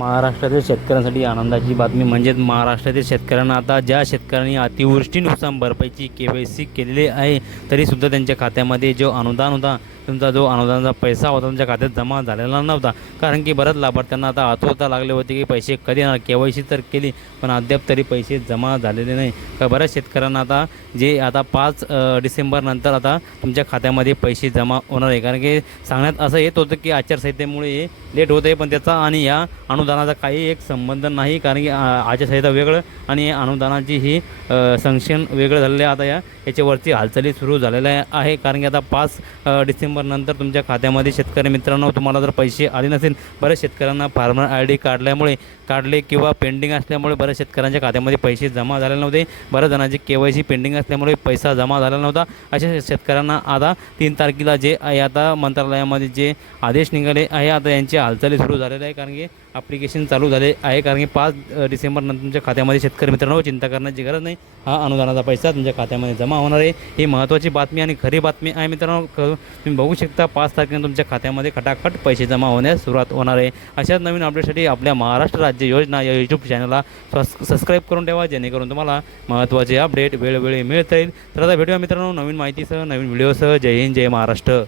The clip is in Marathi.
महाराष्ट्रातील शेतकऱ्यांसाठी आनंदाची बातमी म्हणजेच महाराष्ट्रातील शेतकऱ्यांना आता ज्या शेतकऱ्यांनी अतिवृष्टी नुकसान भरपाईची KYC केलेली आहे तरीसुद्धा त्यांच्या खात्यामध्ये जो अनुदान होता तुमचा जो अनुदानाचा पैसा होता तुमच्या खात्यात जमा झालेला नव्हता. कारण की बऱ्याच लाभार्थ्यांना आता आतुरता लागले होते की पैसे कधी येणार. KYC तर केली पण अद्याप तरी पैसे जमा झालेले नाही. का बऱ्याच शेतकऱ्यांना आता जे आता 5 डिसेंबर नंतर आता तुमच्या खात्यामध्ये पैसे जमा होणार आहे. कारण की सांगण्यात असं येत होतं की आचारसंहितेमुळे लेट होत आहे पण त्याचा आणि या अनुदानाचा काही एक संबंध नाही. कारण की आचारसंहिता वेगळं आणि अनुदानाची ही सँक्शन वेगळं झालेलं आहे. आता याच्यावरती हालचाली सुरू झालेल्या आहे. कारण की आता 5 डिसेंबर नंतर तुमच्या खात्यामध्ये शेतकरी मित्रांनो तुम्हाला जर पैसे आले नसेल, बऱ्याच शेतकऱ्यांना फार्मर ID काढले किंवा पेंडिंग असल्यामुळे बऱ्याच शेतकऱ्यांच्या खात्यामध्ये पैसे जमा झालेले नव्हते. बऱ्याच जणांचे KYC पेंडिंग असल्यामुळे पैसा जमा झालेला नव्हता. अशा शेतकऱ्यांना आता 3 तारखेला जे आहे आता मंत्रालयामध्ये जे आदेश निघाले आहे आता यांची हालचाली सुरू झालेल्या आहे. कारण की ॲप्लिकेशन चालू झाले आहे. कारण की 5 डिसेंबर नंतर तुमच्या खात्यामध्ये शेतकरी मित्रांनो चिंता करण्याची गरज नाही. हा अनुदानाचा पैसा तुमच्या खात्यामध्ये जमा होणार आहे. ही महत्त्वाची बातमी आणि खरी बातमी आहे मित्रांनो. तुम्ही बघू शकता 5 तारखेला तुमच्या खात्यामध्ये खटाखट पैसे जमा होण्यास सुरुवात होणार आहे. अशाच नवीन अपडेटसाठी आपल्या महाराष्ट्र राज्य योजना या YouTube चॅनलला सबस्क्राईब करून ठेवा जेणेकरून तुम्हाला महत्त्वाचे अपडेट वेळोवेळी मिळत राहील. तर आता भेटूया मित्रांनो नवीन माहितीसह नवीन व्हिडिओसह. जय हिंद जय महाराष्ट्र.